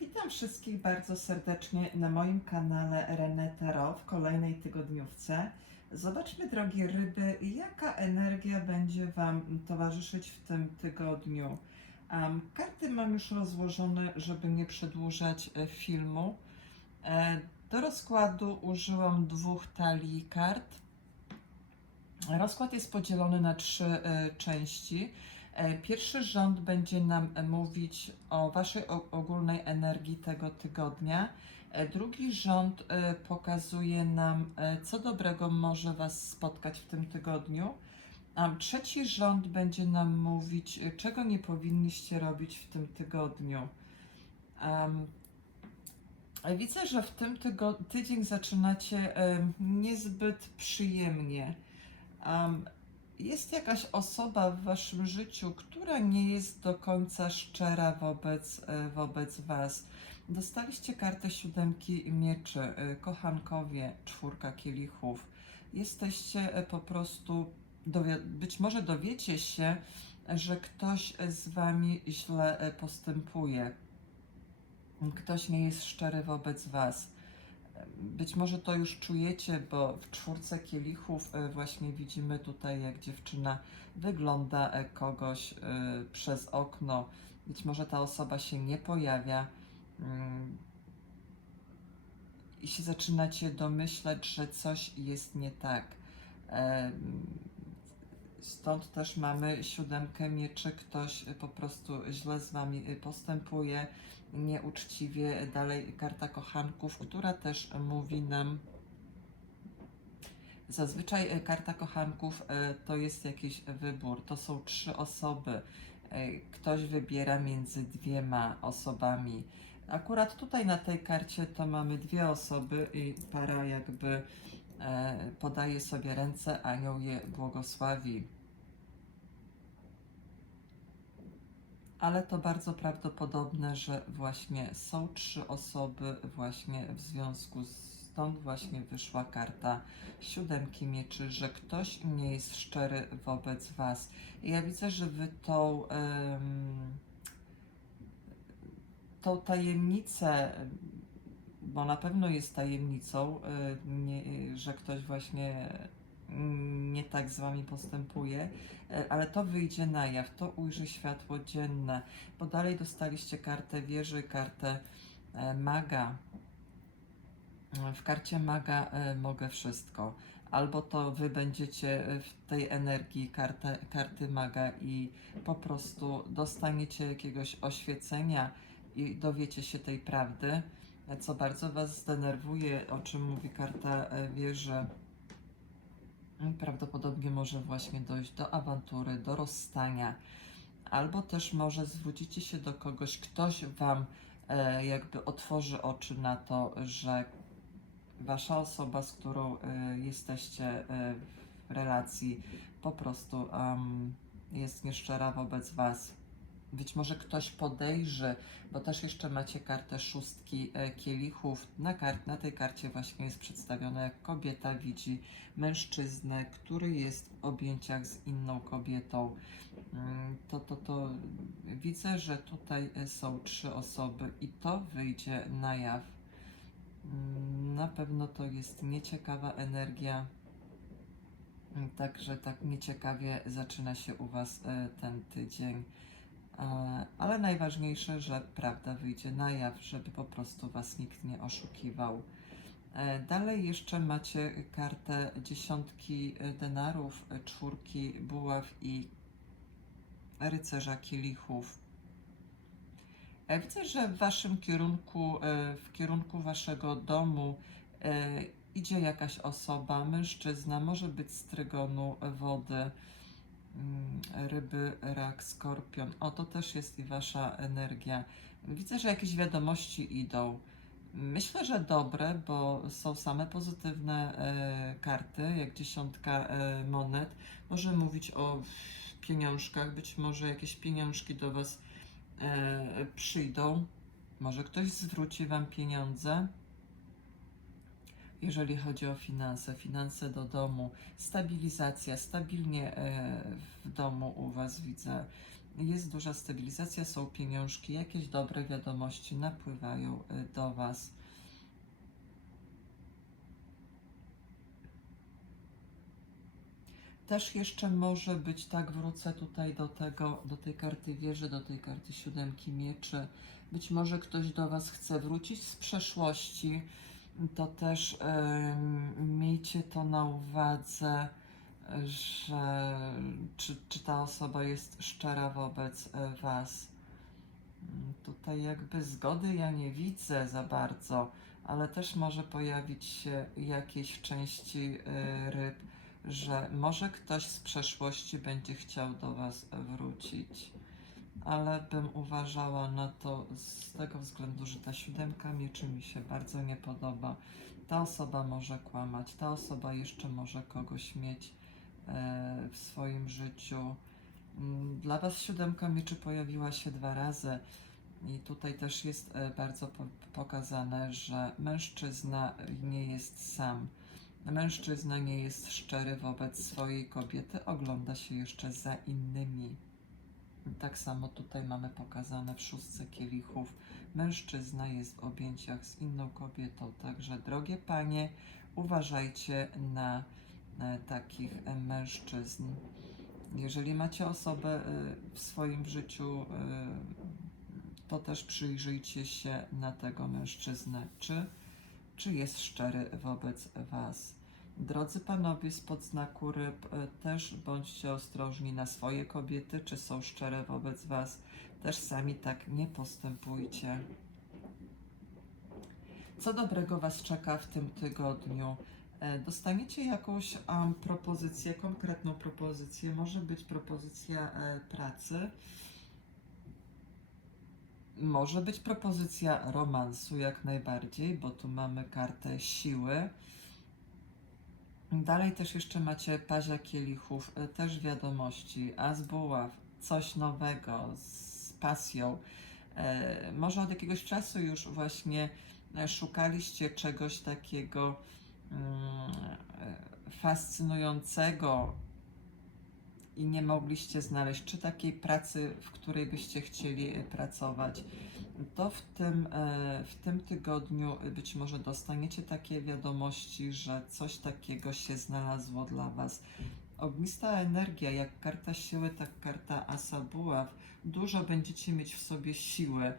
Witam wszystkich bardzo serdecznie na moim kanale René Tarot w kolejnej tygodniówce. Zobaczmy, drogie ryby, jaka energia będzie Wam towarzyszyć w tym tygodniu. Em, karty mam już rozłożone, żeby nie przedłużać e, filmu. E, do rozkładu użyłam dwóch talii kart. Rozkład jest podzielony na trzy e, części. E, Pierwszy rząd będzie nam e, mówić o Waszej ogólnej energii tego tygodnia. E, Drugi rząd pokazuje nam, co dobrego może Was spotkać w tym tygodniu. A trzeci rząd będzie nam mówić, czego nie powinniście robić w tym tygodniu. E, Widzę, że w tym tydzień zaczynacie em, niezbyt przyjemnie. Em, jest jakaś osoba w waszym życiu, która nie jest do końca szczera wobec, e, wobec was. Dostaliście kartę siódemki mieczy, e, kochankowie, czwórka kielichów. Jesteście e, po prostu, być może dowiecie się, że ktoś z wami źle postępuje. Ktoś nie jest szczery wobec was. Być może to już czujecie, bo w czwórce kielichów e, właśnie widzimy tutaj, jak dziewczyna wygląda e, kogoś e, przez okno. Być może ta osoba się nie pojawia mm, i się zaczynacie domyślać, że coś jest nie tak. Stąd też mamy siódemkę mieczy, ktoś e, po prostu źle z wami e, postępuje, nieuczciwie. Dalej karta kochanków, która też mówi nam, zazwyczaj e, karta kochanków to jest jakiś wybór, to są trzy osoby. Ktoś wybiera między dwiema osobami. Akurat tutaj na tej karcie to mamy dwie osoby i para jakby podaje sobie ręce, anioł je błogosławi. Ale to bardzo prawdopodobne, że właśnie są trzy osoby właśnie w związku z stąd właśnie wyszła karta siódemki mieczy, że ktoś nie jest szczery wobec was. I ja widzę, że wy tą, em, tą tajemnicę, bo na pewno jest tajemnicą, y, nie, że ktoś właśnie mm, nie tak z wami postępuje, e, ale to wyjdzie na jaw, to ujrzy światło dzienne, bo dalej dostaliście kartę wieży, kartę e, maga. W karcie maga e, mogę wszystko. Albo to wy będziecie e, w tej energii kartę, karty maga i po prostu dostaniecie jakiegoś oświecenia i dowiecie się tej prawdy, co bardzo was zdenerwuje, o czym mówi karta e, wieży. Prawdopodobnie może właśnie dojść do awantury, do rozstania, albo też może zwrócicie się do kogoś, ktoś wam e, jakby otworzy oczy na to, że wasza osoba, z którą e, jesteście w relacji, po prostu jest nieszczera wobec was. Być może ktoś podejrzy, bo też jeszcze macie kartę szóstki e, kielichów. Na, kar- na tej karcie właśnie jest przedstawione, jak kobieta widzi mężczyznę, który jest w objęciach z inną kobietą. Mm, To, to, to widzę, że tutaj e, są trzy osoby i to wyjdzie na jaw. Mm, Na pewno to jest nieciekawa energia. Mm, Także tak nieciekawie zaczyna się u Was e, ten tydzień. E, Ale najważniejsze, że prawda wyjdzie na jaw, żeby po prostu Was nikt nie oszukiwał. E, Dalej jeszcze macie kartę dziesiątki denarów, czwórki buław i rycerza kielichów. E, Widzę, że w waszym kierunku, w kierunku waszego domu idzie jakaś osoba, mężczyzna, może być z trygonu wody, ryby, rak, skorpion. O, to też jest i wasza energia. Widzę, że jakieś wiadomości idą. Myślę, że dobre, bo są same pozytywne e, karty, jak dziesiątka e, monet. Może mówić o pieniążkach, być może jakieś pieniążki do Was e, przyjdą. Może ktoś zwróci Wam pieniądze. Jeżeli chodzi o finanse, finanse do domu, stabilizacja, stabilnie e, w domu u Was widzę. jest duża stabilizacja, są pieniążki, jakieś dobre wiadomości napływają y, do Was. Też jeszcze może być, tak wrócę tutaj do tego, do tej karty wieży, do tej karty siódemki mieczy. Być może ktoś do Was chce wrócić z przeszłości, to też miejcie to na uwadze, że czy, czy ta osoba jest szczera wobec e, Was. Mm, Tutaj jakby zgody ja nie widzę za bardzo, ale też może pojawić się jakieś w części y, ryb, że może ktoś z przeszłości będzie chciał do Was wrócić. Ale bym uważała na to z tego względu, że ta siódemka mieczy mi się bardzo nie podoba. Ta osoba może kłamać, ta osoba jeszcze może kogoś mieć e, w swoim życiu. Mm, Dla Was siódemka mieczy pojawiła się dwa razy. I tutaj też jest e, bardzo po pokazane, że mężczyzna nie jest sam. Mężczyzna nie jest szczery wobec swojej kobiety, ogląda się jeszcze za innymi. Tak samo tutaj mamy pokazane w szóstce kielichów. Mężczyzna jest w objęciach z inną kobietą. Także, drogie panie, uważajcie na e, takich mężczyzn. Jeżeli macie osobę e, w swoim życiu, e, to też przyjrzyjcie się na tego mężczyznę, czy, czy jest szczery wobec Was. Drodzy panowie spod znaku ryb, e, też bądźcie ostrożni na swoje kobiety, czy są szczere wobec Was. Też sami tak nie postępujcie. Co dobrego Was czeka w tym tygodniu? E, Dostaniecie jakąś am, propozycję, konkretną propozycję. Może być propozycja e, pracy, może być propozycja romansu, jak najbardziej, bo tu mamy kartę siły. Dalej też jeszcze macie pazia kielichów, e, też wiadomości, as buław, coś nowego, z pasją. E, może od jakiegoś czasu już właśnie e, szukaliście czegoś takiego mm, fascynującego i nie mogliście znaleźć, czy takiej pracy, w której byście chcieli e, pracować, to w tym, e, w tym tygodniu być może dostaniecie takie wiadomości, że coś takiego się znalazło dla Was. Ognista energia, jak karta siły, tak karta asa buław. Dużo będziecie mieć w sobie siły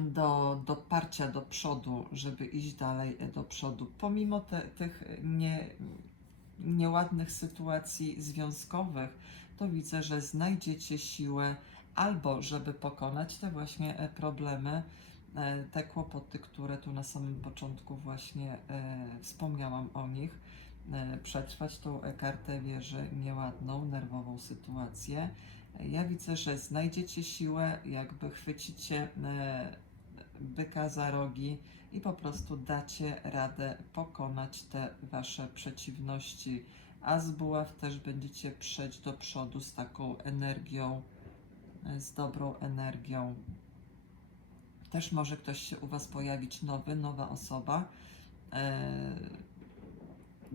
do, do parcia do przodu, żeby iść dalej do przodu. Pomimo te, tych nie, nieładnych sytuacji związkowych, to widzę, że znajdziecie siłę albo żeby pokonać te właśnie e, problemy, e, te kłopoty, które tu na samym początku właśnie e, wspomniałam o nich, przetrwać tą kartę wieży, nieładną, nerwową sytuację. Ja widzę, że znajdziecie siłę, jakby chwycicie byka za rogi i po prostu dacie radę pokonać te wasze przeciwności. A z buław też będziecie przejść do przodu z taką energią, e, z dobrą energią. Też może ktoś się u Was pojawić nowy, nowa osoba e,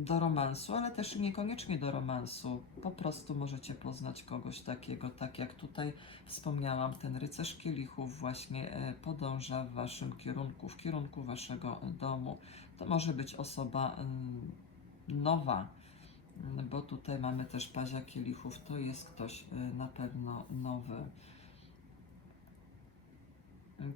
do romansu, ale też niekoniecznie do romansu. Po prostu możecie poznać kogoś takiego, tak jak tutaj wspomniałam, ten rycerz kielichów właśnie e, podąża w Waszym kierunku, w kierunku Waszego domu. To może być osoba mm, nowa, bo tutaj mamy też pazia kielichów, to jest ktoś e, na pewno nowy.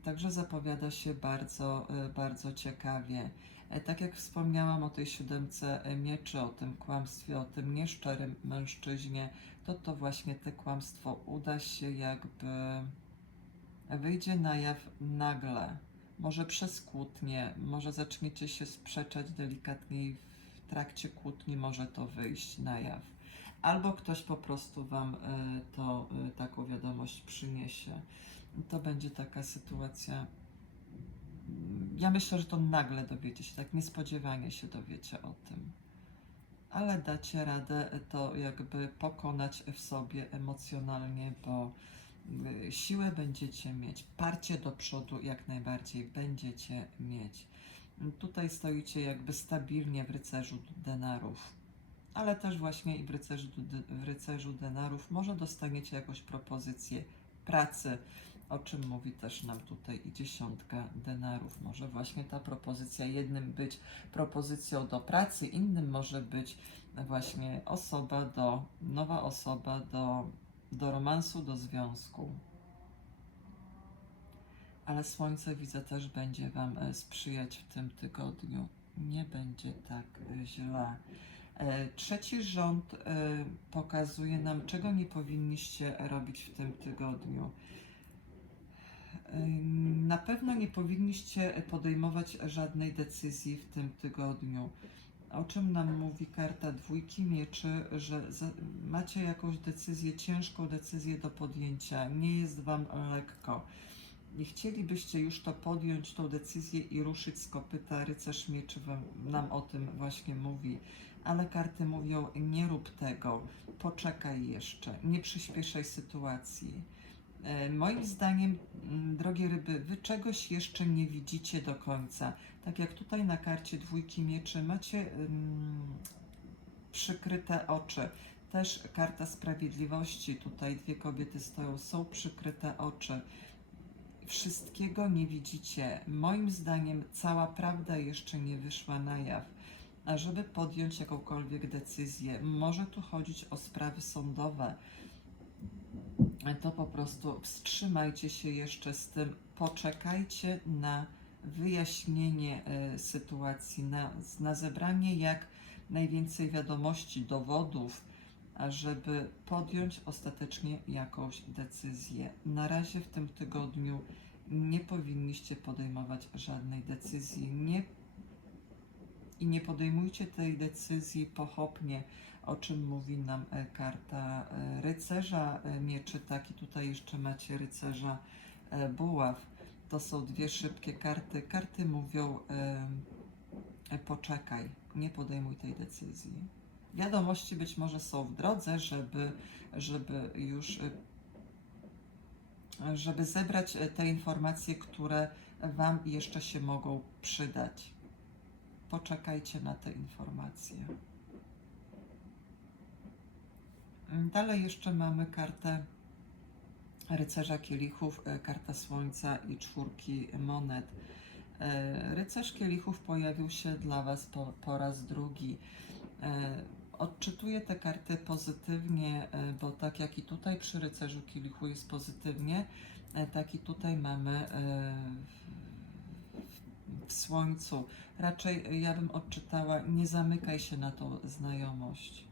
Także zapowiada się bardzo, e, bardzo ciekawie. E, Tak jak wspomniałam o tej siódemce e, mieczy, o tym kłamstwie, o tym nieszczerym mężczyźnie, to to właśnie te kłamstwo uda się jakby wyjdzie na jaw nagle. Może przez kłótnię, może zaczniecie się sprzeczać delikatniej w trakcie kłótni, może to wyjść na jaw. Albo ktoś po prostu Wam to, taką wiadomość przyniesie. To będzie taka sytuacja. mm, Ja myślę, że to nagle dowiecie się, tak niespodziewanie się dowiecie o tym. Ale dacie radę to jakby pokonać w sobie emocjonalnie, bo y, siłę będziecie mieć, parcie do przodu jak najbardziej będziecie mieć. Tutaj stoicie jakby stabilnie w rycerzu denarów. ale też właśnie i w rycerzu, w rycerzu denarów może dostaniecie jakąś propozycję pracy, o czym mówi też nam tutaj i dziesiątka denarów. Może właśnie ta propozycja jednym być propozycją do pracy, innym może być właśnie osoba do, nowa osoba do, do romansu, do związku. Ale słońce widzę też będzie Wam e, sprzyjać w tym tygodniu. Nie będzie tak e, źle. E, Trzeci rząd pokazuje nam, czego nie powinniście robić w tym tygodniu. Na pewno nie powinniście podejmować żadnej decyzji w tym tygodniu. O czym nam mówi karta dwójki mieczy, że macie jakąś decyzję, ciężką decyzję do podjęcia, nie jest Wam lekko. I chcielibyście już to podjąć, tą decyzję i ruszyć z kopyta. Rycerz mieczy wam, nam o tym właśnie mówi. Ale karty mówią, nie rób tego, poczekaj jeszcze, nie przyspieszaj sytuacji. E, Moim zdaniem, m, drogie ryby, wy czegoś jeszcze nie widzicie do końca. Tak jak tutaj na karcie dwójki mieczy macie ym, przykryte oczy. Też karta sprawiedliwości, tutaj dwie kobiety stoją, są przykryte oczy. Wszystkiego nie widzicie. Moim zdaniem cała prawda jeszcze nie wyszła na jaw. A żeby podjąć jakąkolwiek decyzję, może tu chodzić o sprawy sądowe, to po prostu wstrzymajcie się jeszcze z tym, poczekajcie na wyjaśnienie e, sytuacji, na, na zebranie jak najwięcej wiadomości, dowodów, ażeby podjąć ostatecznie jakąś decyzję. Na razie w tym tygodniu nie powinniście podejmować żadnej decyzji. Nie, I nie podejmujcie tej decyzji pochopnie, o czym mówi nam e, karta e, rycerza e, mieczy, tak i tutaj jeszcze macie rycerza buław. To są dwie szybkie karty. Karty mówią poczekaj, nie podejmuj tej decyzji. Wiadomości być może są w drodze, żeby, żeby już żeby zebrać te informacje, które Wam jeszcze się mogą przydać. Poczekajcie na te informacje. Dalej jeszcze mamy kartę rycerza kielichów, e, karta słońca i czwórki monet. E, Rycerz kielichów pojawił się dla Was po, po raz drugi. E, Odczytuję te karty pozytywnie, bo tak jak i tutaj przy rycerzu kielichu jest pozytywnie, tak i tutaj mamy w słońcu. Raczej ja bym odczytała, nie zamykaj się na tą znajomość.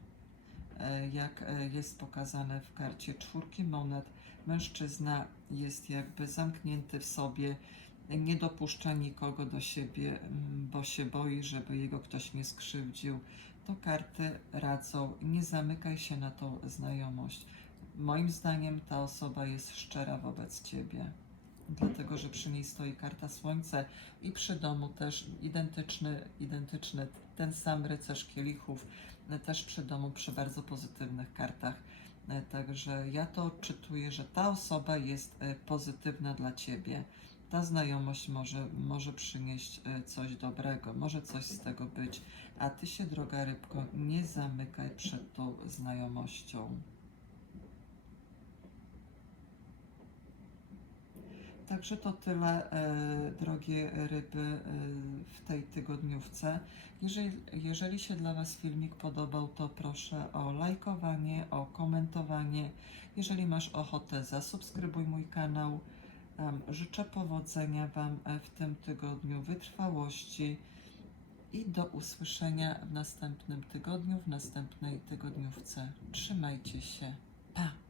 E, Jak e, jest pokazane w karcie czwórki monet, mężczyzna jest jakby zamknięty w sobie, nie dopuszcza nikogo do siebie, bo się boi, żeby jego ktoś nie skrzywdził. To karty radzą, nie zamykaj się na tą znajomość. Moim zdaniem ta osoba jest szczera wobec ciebie. Dlatego, że przy niej stoi karta słońce i przy domu też identyczny, identyczny ten sam rycerz kielichów, e, też przy domu przy bardzo pozytywnych kartach. E, Także ja to odczytuję, że ta osoba jest e, pozytywna dla ciebie. Ta znajomość może, może przynieść coś dobrego, może coś z tego być, a ty się, droga rybko, nie zamykaj przed tą znajomością. Także to tyle, e, drogie ryby, e, w tej tygodniówce. Jeżeli, jeżeli się dla Was filmik podobał, to proszę o lajkowanie, o komentowanie. Jeżeli masz ochotę, zasubskrybuj mój kanał. Życzę powodzenia Wam e, w tym tygodniu, wytrwałości i do usłyszenia w następnym tygodniu, w następnej tygodniówce. Trzymajcie się. Pa!